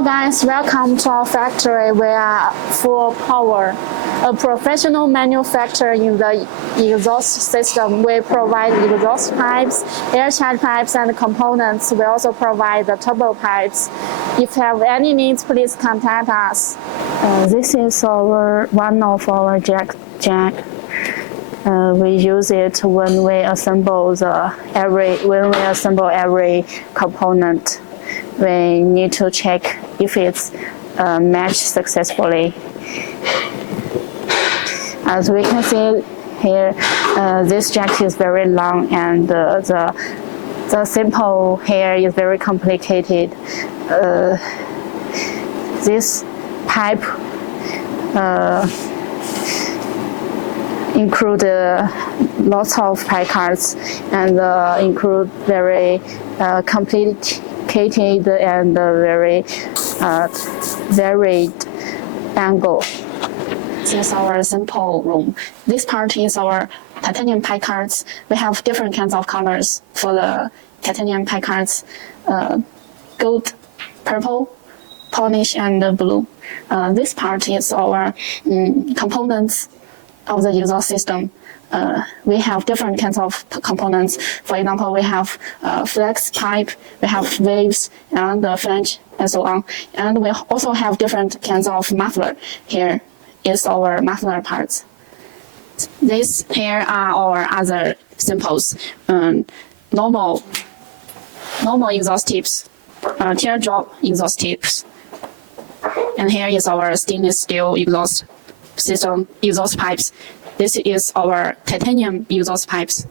Hello guys, welcome to our factory. We are Fupower, a professional manufacturer in the exhaust system. We provide exhaust pipes, air check pipes, and components. We also provide the turbo pipes. If you have any needs, please contact us. This is one of our jack. We use it when we assemble every component. We need to check if it's matched successfully. As we can see here, this jack is very long, and the simple here is very complicated. This pipe include lots of pipe cards and include very complicated and very varied angle. This is our sample room. This part is our titanium pipe cards. We have different kinds of colors for the titanium pipe cards: gold, purple, polish, and blue. This part is our components of the exhaust system. We have different kinds of components. For example, we have flex pipe, we have waves, and flange, and so on. And we also have different kinds of muffler. Here is our muffler parts. These here are our other samples. Normal exhaust tips, teardrop exhaust tips. And here is our stainless steel exhaust system, exhaust pipes. This is our titanium exhaust pipes.